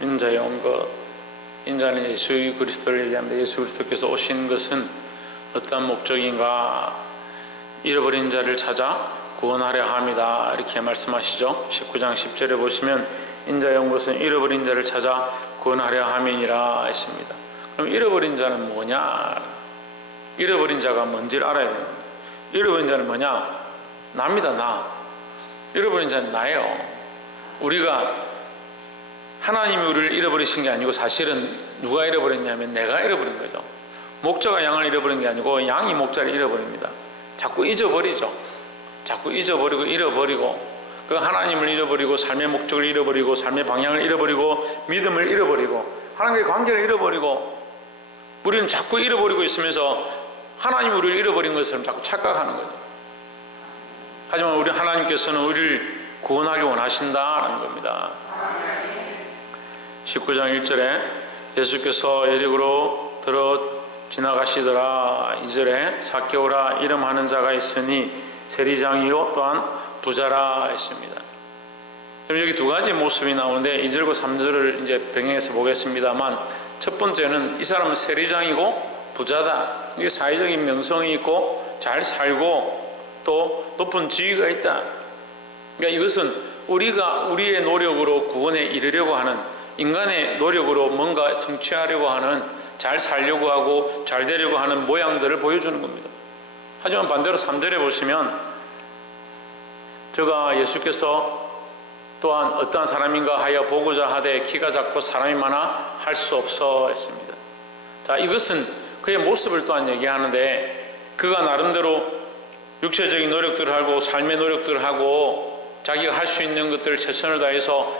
인자의 온 것, 인자는 예수 그리스도를 얘기합니다. 예수 그리스도께서 오신 것은 어떤 목적인가? 잃어버린 자를 찾아 구원하려 합니다. 이렇게 말씀하시죠. 19장 10절에 보시면 인자의 온 것은 잃어버린 자를 찾아 구원하려 함이니라 했습니다. 그럼 잃어버린 자는 뭐냐? 잃어버린 자가 뭔지를 알아야 됩니다. 잃어버린 자는 뭐냐? 나입니다. 나. 잃어버린 자는 나예요. 우리가 하나님이 우리를 잃어버리신 게 아니고 사실은 누가 잃어버렸냐면 내가 잃어버린 거죠. 목자가 양을 잃어버린 게 아니고 양이 목자를 잃어버립니다. 자꾸 잊어버리죠. 자꾸 잊어버리고 잃어버리고, 그 하나님을 잃어버리고 삶의 목적을 잃어버리고 삶의 방향을 잃어버리고 믿음을 잃어버리고 하나님과의 관계를 잃어버리고, 우리는 자꾸 잃어버리고 있으면서 하나님이 우리를 잃어버린 것처럼 자꾸 착각하는 거죠. 하지만 우리 하나님께서는 우리를 구원하기 원하신다는 겁니다. 19장 1절에 예수께서 여리고로 들어 지나가시더라. 2절에 삭개오라 이름하는 자가 있으니 세리장이요 또한 부자라 했습니다. 그럼 여기 두 가지 모습이 나오는데 2절과 3절을 이제 병행해서 보겠습니다만, 첫 번째는 이 사람은 세리장이고 부자다. 이게 사회적인 명성이 있고 잘 살고 또 높은 지위가 있다. 그러니까 이것은 우리가 우리의 노력으로 구원에 이르려고 하는, 인간의 노력으로 뭔가 성취하려고 하는, 잘 살려고 하고 잘 되려고 하는 모양들을 보여주는 겁니다. 하지만 반대로 3절에 보시면 저가 예수께서 또한 어떠한 사람인가 하여 보고자 하되 키가 작고 사람이 많아 할 수 없어 했습니다. 자, 이것은 그의 모습을 또한 얘기하는데, 그가 나름대로 육체적인 노력들을 하고 삶의 노력들을 하고 자기가 할 수 있는 것들을 최선을 다해서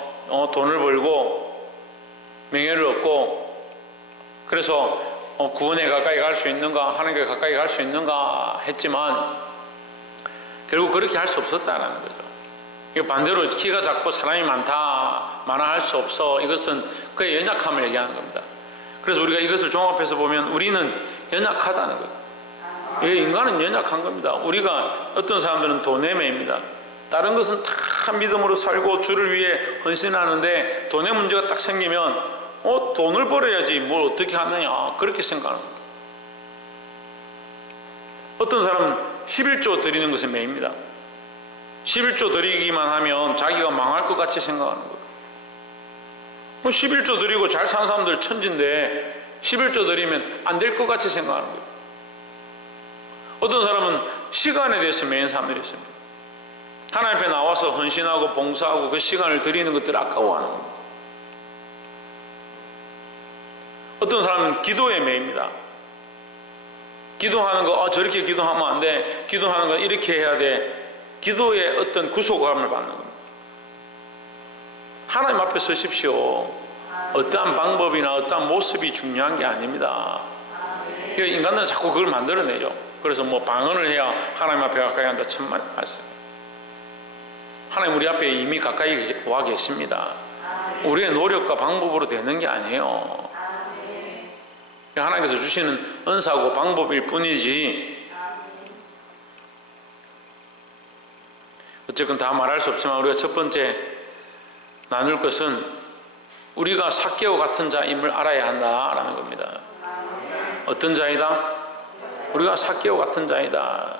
돈을 벌고 명예를 얻고, 그래서 구원에 가까이 갈 수 있는가, 하나님께 가까이 갈 수 있는가 했지만 결국 그렇게 할 수 없었다는 거죠. 반대로 키가 작고 사람이 많아 할 수 없어, 이것은 그의 연약함을 얘기하는 겁니다. 그래서 우리가 이것을 종합해서 보면 우리는 연약하다는 거예요. 인간은 연약한 겁니다. 우리가, 어떤 사람들은 돈에 매입니다. 다른 것은 다 믿음으로 살고 주를 위해 헌신하는데 돈의 문제가 딱 생기면 돈을 벌어야지 뭘 어떻게 하느냐, 그렇게 생각하는 겁니다. 어떤 사람은 11조 드리는 것에 매입니다. 11조 드리기만 하면 자기가 망할 것 같이 생각하는 거예요. 11조 드리고 잘 사는 사람들 천진데 11조 드리면 안 될 것 같이 생각하는 거예요. 어떤 사람은 시간에 대해서 매인 사람들이 있습니다. 하나님 앞에 나와서 헌신하고 봉사하고 그 시간을 드리는 것들을 아까워하는 겁니다. 어떤 사람은 기도에 매입니다. 기도하는 거 저렇게 기도하면 안 돼, 기도하는 거 이렇게 해야 돼, 기도에 어떤 구속감을 받는 겁니다. 하나님 앞에 서십시오. 어떠한 방법이나 어떠한 모습이 중요한 게 아닙니다. 그러니까 인간들은 자꾸 그걸 만들어내죠. 그래서 방언을 해야 하나님 앞에 가까이 간다, 천만 말씀. 하나님 우리 앞에 이미 가까이 와 계십니다. 우리의 노력과 방법으로 되는 게 아니에요. 하나님께서 주시는 은사고 방법일 뿐이지, 어쨌든 다 말할 수 없지만 우리가 첫 번째 나눌 것은 우리가 삭개오 같은 자임을 알아야 한다라는 겁니다. 어떤 자이다? 우리가 삭개오 같은 자이다.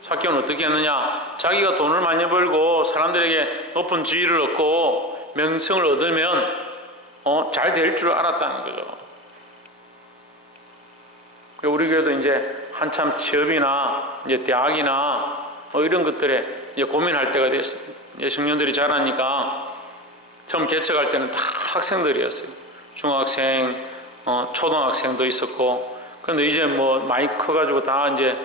삭개오는 어떻게 했느냐? 자기가 돈을 많이 벌고 사람들에게 높은 지위를 얻고 명성을 얻으면 잘 될 줄 알았다는 거죠. 우리 교회도 이제 한참 취업이나 이제 대학이나 이런 것들에 이제 고민할 때가 됐어요. 이제 청년들이 자라니까 처음 개척할 때는 다 학생들이었어요. 중학생, 초등학생도 있었고. 그런데 이제 많이 커가지고 다 이제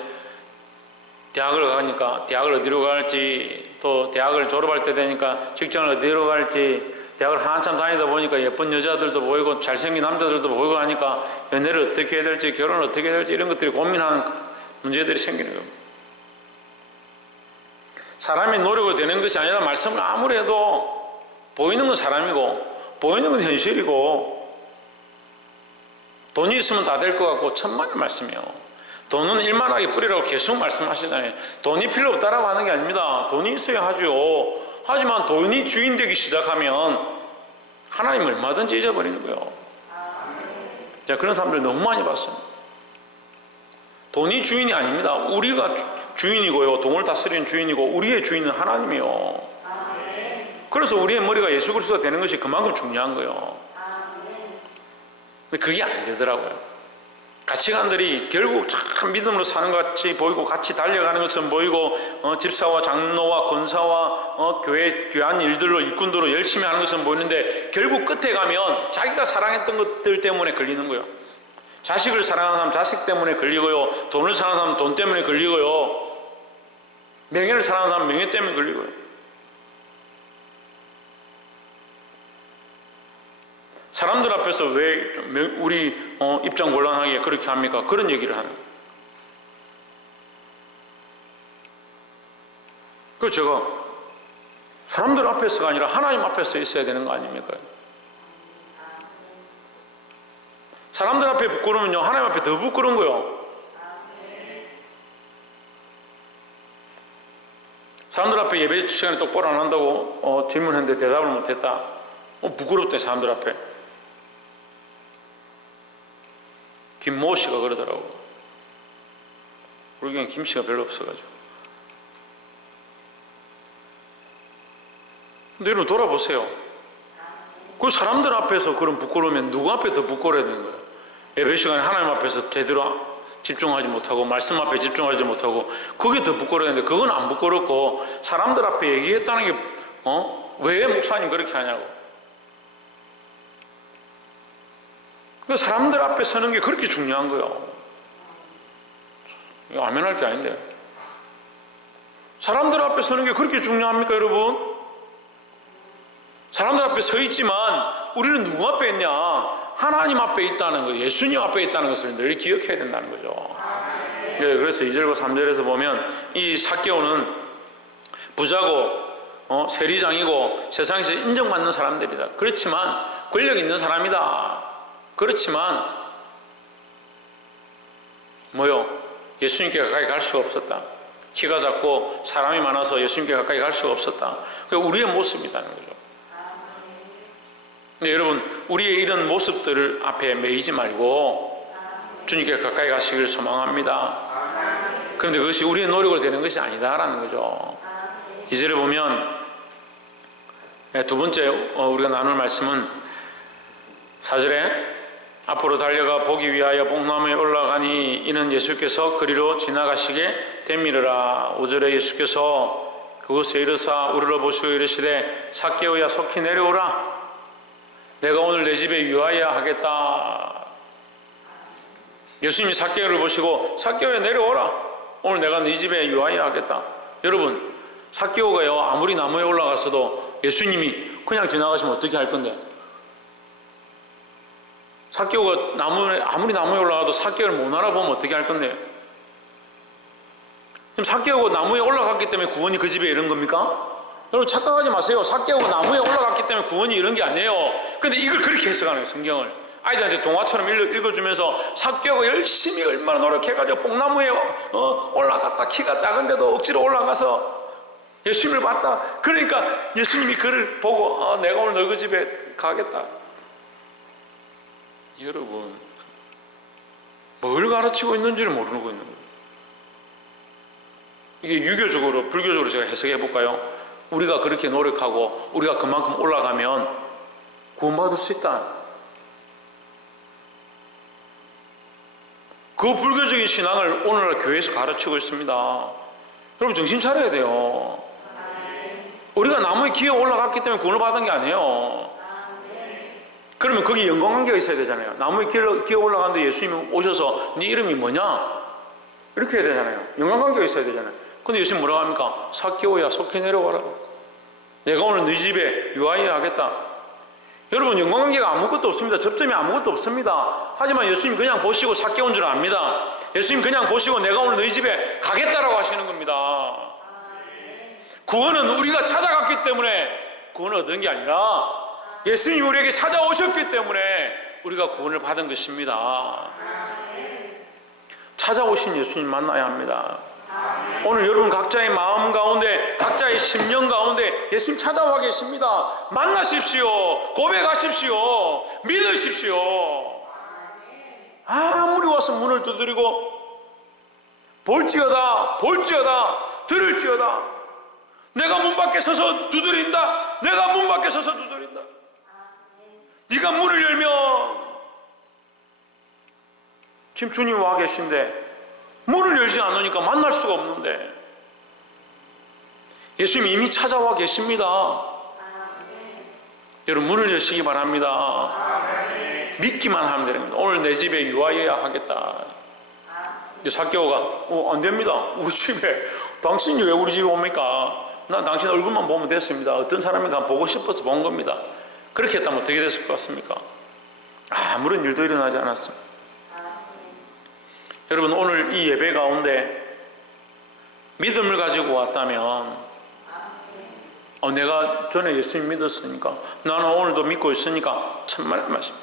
대학을 가니까 대학을 어디로 갈지, 또 대학을 졸업할 때 되니까 직장을 어디로 갈지, 대학을 한참 다니다 보니까 예쁜 여자들도 보이고 잘생긴 남자들도 보이고 하니까 연애를 어떻게 해야 될지, 결혼을 어떻게 해야 될지, 이런 것들이 고민하는 문제들이 생기는 겁니다. 사람이 노력을 되는 것이 아니라 말씀을 아무리 해도 보이는 건 사람이고 보이는 건 현실이고, 돈이 있으면 다 될 것 같고 천만의 말씀이에요. 돈은 일만하게 뿌리라고 계속 말씀하시잖아요. 돈이 필요 없다라고 하는 게 아닙니다. 돈이 있어야 하죠. 하지만 돈이 주인 되기 시작하면 하나님을 얼마든지 잊어버리는 거예요. 자, 그런 사람들 너무 많이 봤습니다. 돈이 주인이 아닙니다. 우리가 주인이고요. 돈을 다스리는 주인이고 우리의 주인은 하나님이요. 그래서 우리의 머리가 예수 그리스도가 되는 것이 그만큼 중요한 거예요. 근데 그게 안 되더라고요. 가치관들이 결국 참 믿음으로 사는 것 같이 보이고 같이 달려가는 것처럼 보이고 집사와 장로와 권사와 교회 귀한 일들로 일꾼들로 열심히 하는 것처럼 보이는데 결국 끝에 가면 자기가 사랑했던 것들 때문에 걸리는 거예요. 자식을 사랑하는 사람 자식 때문에 걸리고요. 돈을 사랑하는 사람 돈 때문에 걸리고요. 명예를 사랑하는 사람 명예 때문에 걸리고요. 사람들 앞에서 왜 우리 입장 곤란하게 그렇게 합니까? 그런 얘기를 하는 거예요. 그래서 제가 사람들 앞에서가 아니라 하나님 앞에서 있어야 되는 거 아닙니까? 사람들 앞에 부끄러우면요 하나님 앞에 더 부끄러운 거예요. 사람들 앞에 예배 시간에 똑바로 안 한다고 질문했는데 대답을 못했다. 부끄럽대 사람들 앞에. 김모 씨가 그러더라고. 우리 경에 김 씨가 별로 없어가지고. 근데 여러분 돌아보세요. 그 사람들 앞에서 그런 부끄러우면 누구 앞에 더 부끄러워야 되는 거예요? 예배 시간에 하나님 앞에서 제대로 집중하지 못하고 말씀 앞에 집중하지 못하고 그게 더 부끄러웠는데 그건 안 부끄럽고 사람들 앞에 얘기했다는 게 왜 목사님 그렇게 하냐고. 그 사람들 앞에 서는 게 그렇게 중요한 거예요. 이거 아멘할 게 아닌데. 사람들 앞에 서는 게 그렇게 중요합니까, 여러분? 사람들 앞에 서 있지만 우리는 누구 앞에 있냐? 하나님 앞에 있다는 거, 예수님 앞에 있다는 것을 늘 기억해야 된다는 거죠. 그래서 2절과 3절에서 보면 이 삭개오는 부자고 세리장이고 세상에서 인정받는 사람들이다. 그렇지만 권력 있는 사람이다. 그렇지만 예수님께 가까이 갈 수가 없었다. 키가 작고 사람이 많아서 예수님께 가까이 갈 수가 없었다. 그게 우리의 모습이라는 거죠. 근데 여러분 우리의 이런 모습들을 앞에 매이지 말고 주님께 가까이 가시기를 소망합니다. 그런데 그것이 우리의 노력으로 되는 것이 아니다라는 거죠. 2절에 보면 두 번째 우리가 나눌 말씀은 4절에 앞으로 달려가 보기 위하여 뽕나무에 올라가니 이는 예수께서 그리로 지나가시게 됨이르라. 5절에 예수께서 그곳에 이르사 우리를 보시고 이르시되 삭개오야 속히 내려오라. 내가 오늘 내 집에 유하여야 하겠다. 예수님이 삭개오를 보시고 삭개오야 내려오라. 오늘 내가 네 집에 유하여야 하겠다. 여러분 삭개오가요 아무리 나무에 올라갔어도 예수님이 그냥 지나가시면 어떻게 할 건데? 삭개오가 아무리 나무에 올라가도 삭개오를 못 알아보면 어떻게 할 건데? 지금 삭개오가 나무에 올라갔기 때문에 구원이 그 집에 이른 겁니까? 여러분 착각하지 마세요. 삭개오가 나무에 올라갔기 때문에 구원이 이런 게 아니에요. 근데 이걸 그렇게 해석하는 거예요. 성경을 아이들한테 동화처럼 읽어주면서 삭개오가 열심히 얼마나 노력해가지고 뽕나무에 올라갔다. 키가 작은데도 억지로 올라가서 예수님을 봤다. 그러니까 예수님이 그를 보고 내가 오늘 너희 집에 가겠다. 여러분 뭘 가르치고 있는지를 모르고 있는 거예요. 이게 유교적으로 불교적으로 제가 해석해 볼까요? 우리가 그렇게 노력하고 우리가 그만큼 올라가면 구원받을 수 있다. 그 불교적인 신앙을 오늘날 교회에서 가르치고 있습니다. 여러분 정신 차려야 돼요. 우리가 나무에 기어 올라갔기 때문에 구원을 받은 게 아니에요. 그러면 거기 연관관계가 있어야 되잖아요. 나무에 기어 올라갔는데 예수님이 오셔서 네 이름이 뭐냐? 이렇게 해야 되잖아요. 연관관계가 있어야 되잖아요. 근데 예수님 뭐라고 합니까? 삭개오야 속히 내려와라. 내가 오늘 네 집에 유하여야 하겠다. 여러분 연관관계가 아무것도 없습니다. 접점이 아무것도 없습니다. 하지만 예수님 그냥 보시고 삭개오인 줄 압니다. 예수님 그냥 보시고 내가 오늘 너희 집에 가겠다라고 하시는 겁니다. 구원은 우리가 찾아갔기 때문에 구원을 얻은 게 아니라 예수님이 우리에게 찾아오셨기 때문에 우리가 구원을 받은 것입니다. 찾아오신 예수님 만나야 합니다. 오늘 여러분 각자의 마음 가운데, 각자의 심령 가운데 예수님 찾아와 계십니다. 만나십시오. 고백하십시오. 믿으십시오. 아무리 와서 문을 두드리고 볼지어다 들을지어다, 내가 문 밖에 서서 두드린다, 내가 문 밖에 서서 두드린다. 네가 문을 열면, 지금 주님 와 계신데 문을 열지 않으니까 만날 수가 없는데 예수님 이미 찾아와 계십니다. 여러분 문을 여시기 바랍니다. 믿기만 하면 되는 겁니다. 오늘 내 집에 유아여야 하겠다. 삭개오가 안 됩니다. 우리 집에, 당신이 왜 우리 집에 옵니까? 난 당신 얼굴만 보면 됐습니다. 어떤 사람인가 보고 싶어서 본 겁니다. 그렇게 했다면 어떻게 됐을 것 같습니까? 아무런 일도 일어나지 않았습니다. 여러분 오늘 이 예배 가운데 믿음을 가지고 왔다면, 내가 전에 예수님 믿었으니까, 나는 오늘도 믿고 있으니까, 참말 말씀,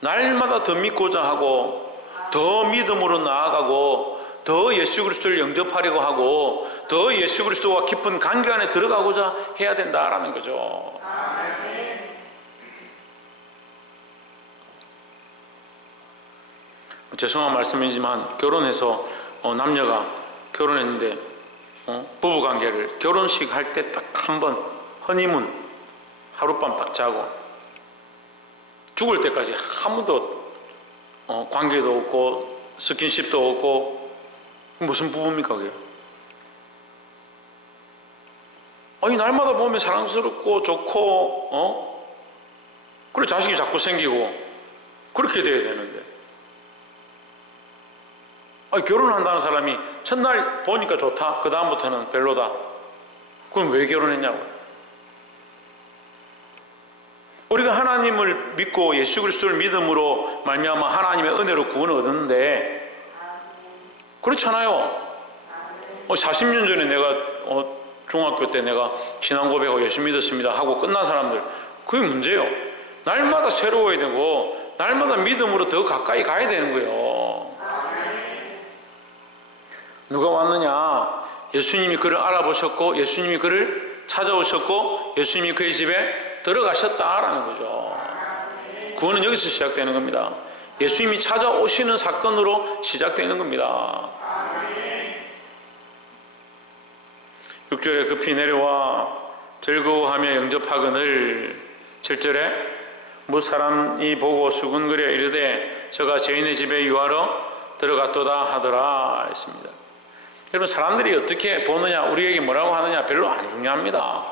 날마다 더 믿고자 하고 더 믿음으로 나아가고 더 예수 그리스도를 영접하려고 하고 더 예수 그리스도와 깊은 관계 안에 들어가고자 해야 된다라는 거죠. 죄송한 말씀이지만 결혼해서 남녀가 결혼했는데 부부관계를 결혼식 할 때 딱 한 번 허니문 하룻밤 딱 자고 죽을 때까지 한 번도 관계도 없고 스킨십도 없고, 무슨 부부입니까 그게? 아니 날마다 보면 사랑스럽고 좋고 그래 자식이 자꾸 생기고 그렇게 돼야 되는데, 아니 결혼한다는 사람이 첫날 보니까 좋다, 그 다음부터는 별로다. 그럼 왜 결혼했냐고. 우리가 하나님을 믿고 예수 그리스도를 믿음으로 말미암아 하나님의 은혜로 구원을 얻었는데, 그렇잖아요. 40년 전에 내가 중학교 때 내가 신앙 고백하고 예수 믿었습니다 하고 끝난 사람들, 그게 문제예요. 날마다 새로워야 되고 날마다 믿음으로 더 가까이 가야 되는 거예요. 누가 왔느냐? 예수님이 그를 알아보셨고 예수님이 그를 찾아오셨고 예수님이 그의 집에 들어가셨다라는 거죠. 구원은 여기서 시작되는 겁니다. 예수님이 찾아오시는 사건으로 시작되는 겁니다. 6절에 급히 내려와 즐거워하며 영접하거늘 7절에 무사람이 보고 수군거려 이르되 저가 죄인의 집에 유하러 들어갔도다 하더라 했습니다. 여러분 사람들이 어떻게 보느냐, 우리에게 뭐라고 하느냐 별로 안 중요합니다.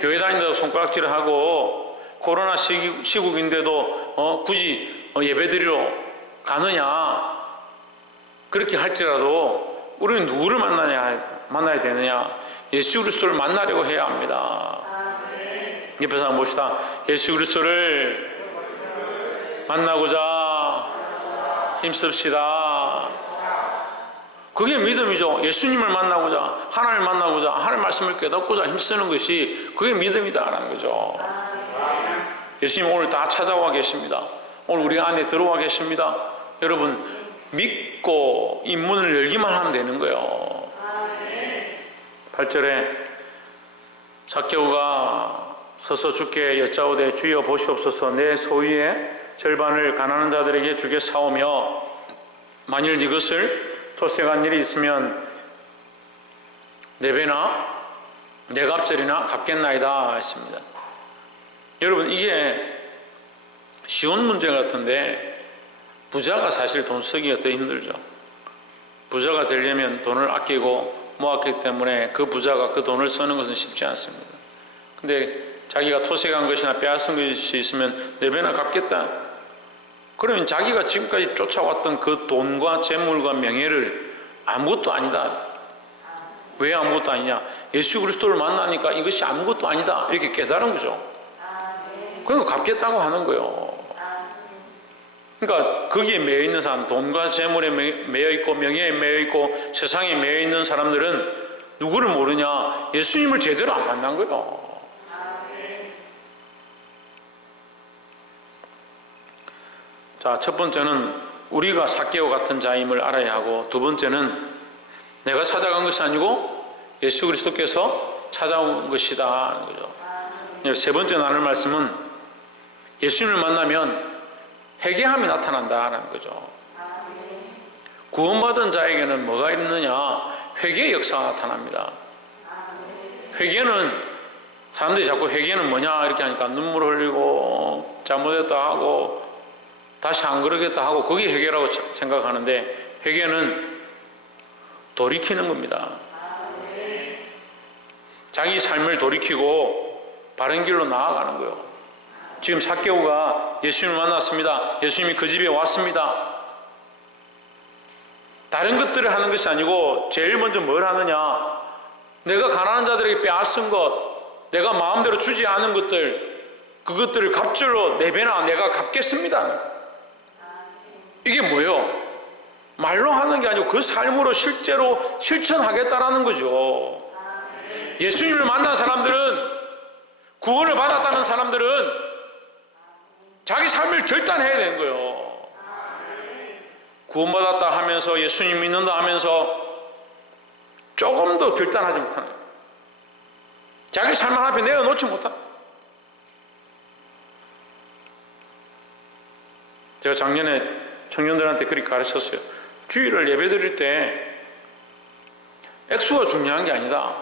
교회 다닌다고 손가락질을 하고 코로나 시국인데도 굳이 예배드리러 가느냐, 그렇게 할지라도 우리는 누구를 만나야 되느냐? 예수 그리스도를 만나려고 해야 합니다. 옆에서 한번 봅시다. 예수 그리스도를 만나고자 힘씁시다. 그게 믿음이죠. 예수님을 만나고자, 하나님을 만나고자, 하나님의 말씀을 깨닫고자 힘쓰는 것이 그게 믿음이다라는 거죠. 예수님 오늘 다 찾아와 계십니다. 오늘 우리 안에 들어와 계십니다. 여러분 믿고 이 문을 열기만 하면 되는 거예요. 8절에 삭개오가 서서 주께 여짜오되 주여 보시옵소서, 내 소유의 절반을 가난한 자들에게 주게 사오며 만일 이것을 토색한 일이 있으면 네 배나 네 갑절이나 갚겠나이다 했습니다. 여러분 이게 쉬운 문제 같은데 부자가 사실 돈 쓰기가 더 힘들죠. 부자가 되려면 돈을 아끼고 모았기 때문에 그 부자가 그 돈을 쓰는 것은 쉽지 않습니다. 근데 자기가 토색한 것이나 빼앗은 것이 있으면 네 배나 갚겠다. 그러면 자기가 지금까지 쫓아왔던 그 돈과 재물과 명예를 아무것도 아니다. 왜 아무것도 아니냐? 예수 그리스도를 만나니까 이것이 아무것도 아니다. 이렇게 깨달은 거죠. 그러니까 갚겠다고 하는 거예요. 그러니까 거기에 매여 있는 사람, 돈과 재물에 매여 있고 명예에 매여 있고 세상에 매여 있는 사람들은 누구를 모르냐? 예수님을 제대로 안 만난 거예요. 자, 첫 번째는 우리가 삭개오 같은 자임을 알아야 하고, 두 번째는 내가 찾아간 것이 아니고 예수 그리스도께서 찾아온 것이다. 그죠? 세 번째 나눌 말씀은 예수님을 만나면 회개함이 나타난다는 거죠. 구원받은 자에게는 뭐가 있느냐? 회개의 역사가 나타납니다. 회개는 사람들이 자꾸 회개는 뭐냐 이렇게 하니까 눈물 흘리고 잘못했다 하고 다시 안 그러겠다 하고 그게 회개라고 생각하는데, 회개는 돌이키는 겁니다. 자기 삶을 돌이키고 바른 길로 나아가는 거예요. 지금 삭개오가 예수님을 만났습니다. 예수님이 그 집에 왔습니다. 다른 것들을 하는 것이 아니고 제일 먼저 뭘 하느냐? 내가 가난한 자들에게 빼앗은 것, 내가 마음대로 주지 않은 것들, 그것들을 갑절로 4배나 내가 갚겠습니다. 이게 뭐예요? 말로 하는 게 아니고 그 삶으로 실제로 실천하겠다라는 거죠. 예수님을 만난 사람들은, 구원을 받았다는 사람들은 자기 삶을 결단해야 되는 거예요. 구원받았다 하면서 예수님 믿는다 하면서 조금도 결단하지 못하는 거예요. 자기 삶 앞에 내어놓지 못한. 제가 작년에 청년들한테 그렇게 가르쳤어요. 주일을 예배 드릴 때 액수가 중요한 게 아니다.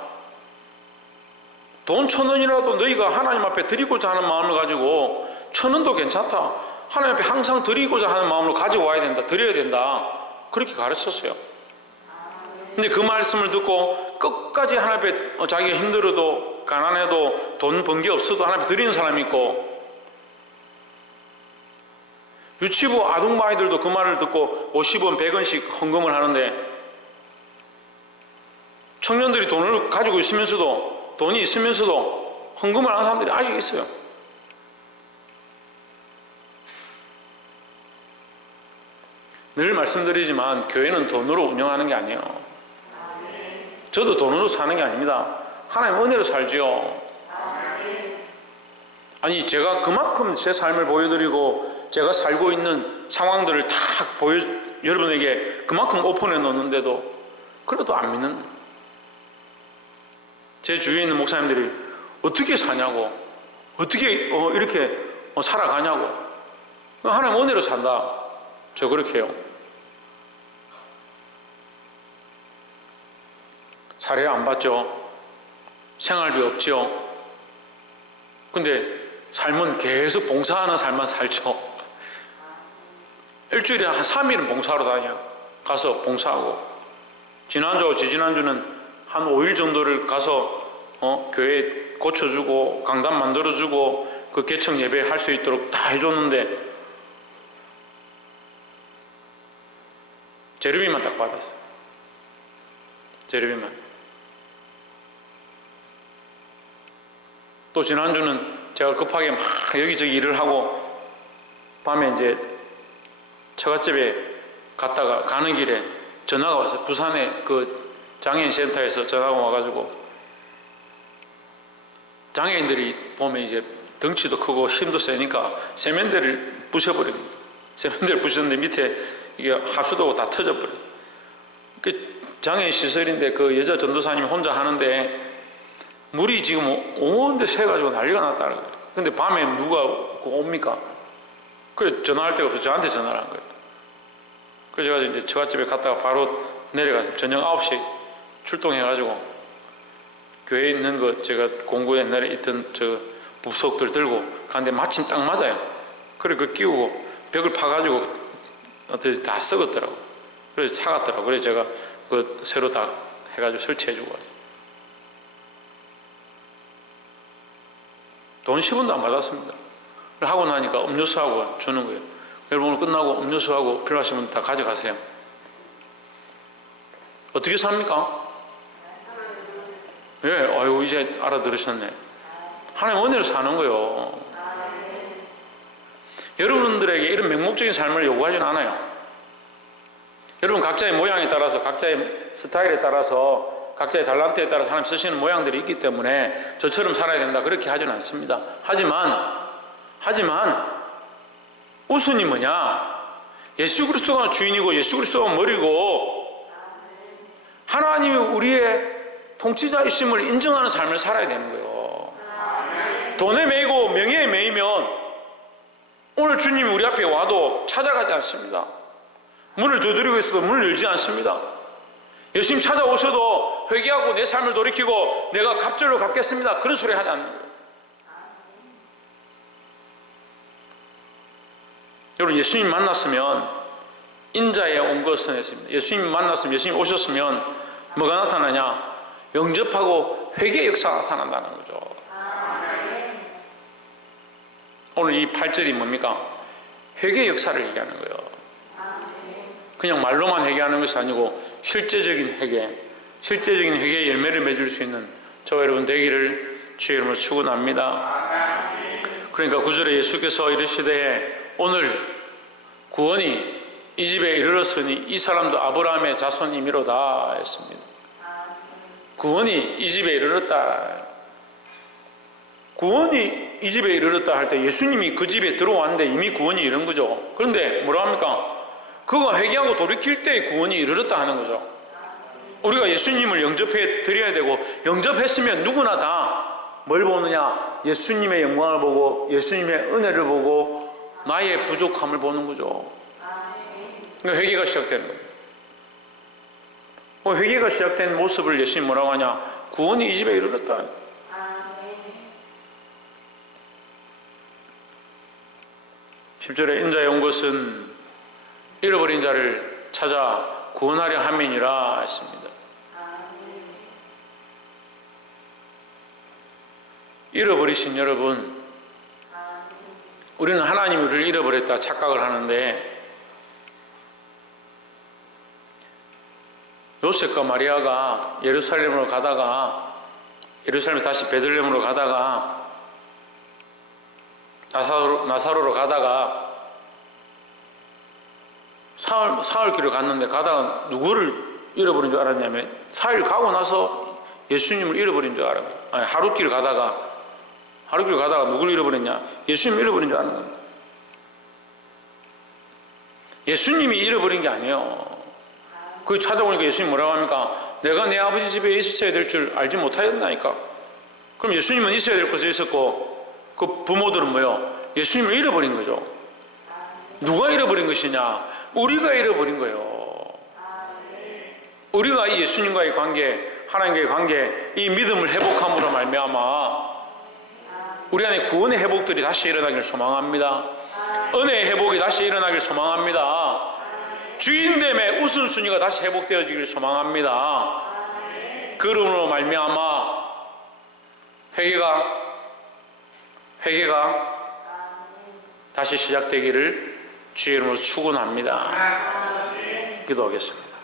돈 1,000원이라도 너희가 하나님 앞에 드리고자 하는 마음을 가지고 1,000원도 괜찮다. 하나님 앞에 항상 드리고자 하는 마음으로 가지고 와야 된다. 드려야 된다. 그렇게 가르쳤어요. 근데 그 말씀을 듣고 끝까지 하나님 앞에 자기가 힘들어도 가난해도 돈 번 게 없어도 하나님 앞에 드리는 사람이 있고, 유치부 아동부 아이들도 그 말을 듣고 50원, 100원씩 헌금을 하는데, 청년들이 돈을 가지고 있으면서도, 돈이 있으면서도 헌금을 하는 사람들이 아직 있어요. 늘 말씀드리지만 교회는 돈으로 운영하는 게 아니에요. 저도 돈으로 사는 게 아닙니다. 하나님 은혜로 살지요. 아니, 제가 그만큼 제 삶을 보여드리고 제가 살고 있는 상황들을 다 여러분에게 그만큼 오픈해 놓는데도 그래도 안 믿는, 제 주위에 있는 목사님들이 어떻게 사냐고, 어떻게 이렇게 살아가냐고. 하나님 은혜로 산다. 저 그렇게 해요. 사례 안 받죠. 생활비 없죠. 근데 삶은 계속 봉사하는 삶만 살죠. 일주일에 한 3일은 봉사하러 다녀요. 가서 봉사하고, 지난주와 지지난주는 한 5일 정도를 가서 교회 고쳐주고 강단 만들어주고 그 개척 예배 할 수 있도록 다 해줬는데 재료비만 딱 받았어요. 재료비만. 또 지난주는 제가 급하게 막 여기저기 일을 하고 밤에 이제 처갓집에 갔다가 가는 길에 전화가 왔어요. 부산에 그 장애인 센터에서 전화가 와가지고, 장애인들이 보면 이제 덩치도 크고 힘도 세니까 세면대를 부셔버립니다. 세면대를 부셨는데 밑에 이게 하수도가 다 터져버려요. 그 장애인 시설인데 그 여자 전도사님이 혼자 하는데 물이 지금 온데 새가지고 난리가 났다는 거예요. 근데 밤에 누가 옵니까? 그래서 전화할 데가 없어서 저한테 전화를 한 거예요. 그래서 제가 이제 처갓집에 갔다가 바로 내려가서 저녁 9시에 출동해가지고 교회에 있는 거 제가 공구 옛날에 있던 저 부속들 들고 가는데 마침 딱 맞아요. 그래 그 끼우고 벽을 파가지고 다 썩었더라고. 그래서 사갔더라고. 그래서 제가 그 새로 다 해가지고 설치해주고 왔어요. 돈 10원도 안 받았습니다. 하고 나니까 음료수하고 주는 거예요. 여러분 오늘 끝나고 음료수하고 필요하시면 다 가져가세요. 어떻게 삽니까? 예, 아이고 이제 알아들으셨네. 하나님 은혜로 사는 거예요. 여러분들에게 이런 맹목적인 삶을 요구하지는 않아요. 여러분 각자의 모양에 따라서, 각자의 스타일에 따라서, 각자의 달란트에 따라서 하나님 쓰시는 모양들이 있기 때문에 저처럼 살아야 된다 그렇게 하지는 않습니다. 하지만 우선이 뭐냐? 예수 그리스도가 주인이고 예수 그리스도가 머리고 하나님이 우리의 통치자이심을 인정하는 삶을 살아야 되는 거예요. 돈에 매이고 명예에 매이면 오늘 주님이 우리 앞에 와도 찾아가지 않습니다. 문을 두드리고 있어도 문을 열지 않습니다. 열심히 찾아오셔도 회개하고 내 삶을 돌이키고 내가 갑절로 갚겠습니다, 그런 소리 하지 않는 거예요. 여러분, 예수님 만났으면 인자에 온 것은 했습니다. 예수님 만났으면, 예수님 오셨으면 뭐가 나타나냐? 영접하고 회개의 역사가 나타난다는 거죠. 오늘 이 8절이 뭡니까? 회개의 역사를 얘기하는 거예요. 그냥 말로만 회개하는 것이 아니고 실제적인 회개, 실제적인 회개의 열매를 맺을 수 있는 저와 여러분 되기를 주의 이름으로 축원합니다. 그러니까 9절에 예수께서 이르시되 오늘 구원이 이 집에 이르렀으니 이 사람도 아브라함의 자손이미로다 했습니다. 구원이 이 집에 이르렀다. 구원이 이 집에 이르렀다 할 때 예수님이 그 집에 들어왔는데 이미 구원이 이른 거죠. 그런데 뭐라 합니까? 그거 회개하고 돌이킬 때 구원이 이르렀다 하는 거죠. 우리가 예수님을 영접해 드려야 되고, 영접했으면 누구나 다 뭘 보느냐? 예수님의 영광을 보고 예수님의 은혜를 보고 나의 부족함을 보는 거죠. 그러니까 회개가 시작되는 거예요. 회개가 시작된 모습을 예수님 뭐라고 하냐? 구원이 이 집에 이르렀다. 10절에 인자에 온 것은 잃어버린 자를 찾아 구원하려 함이니라 했습니다. 잃어버리신 여러분, 우리는 하나님이 우리를 잃어버렸다 착각을 하는데, 요셉과 마리아가 예루살렘으로 가다가, 예루살렘에서 다시 베들레헴으로 가다가, 나사로로 가다가 사흘 길을 갔는데 가다가 누구를 잃어버린 줄 알았냐면, 사흘 가고 나서 예수님을 잃어버린 줄 알아요. 아니, 하루 길 가다가 누구를 잃어버렸냐? 예수님을 잃어버린 줄 아는 겁니다. 예수님이 잃어버린 게 아니에요. 그 찾아오니까 예수님 뭐라고 합니까? 내가 내 아버지 집에 있어야 될 줄 알지 못하였나니까. 그럼 예수님은 있어야 될 곳에 있었고, 그 부모들은 뭐요? 예수님을 잃어버린 거죠. 누가 잃어버린 것이냐? 우리가 잃어버린 거예요. 우리가 이 예수님과의 관계, 하나님과의 관계, 이 믿음을 회복함으로 말미암아 우리 안에 구원의 회복들이 다시 일어나길 소망합니다. 은혜의 회복이 다시 일어나길 소망합니다. 주인됨의 우선순위가 다시 회복되어지길 소망합니다. 그러므로 말미암아 회개가 다시 시작되기를 주의 이름으로 축원합니다. 기도하겠습니다.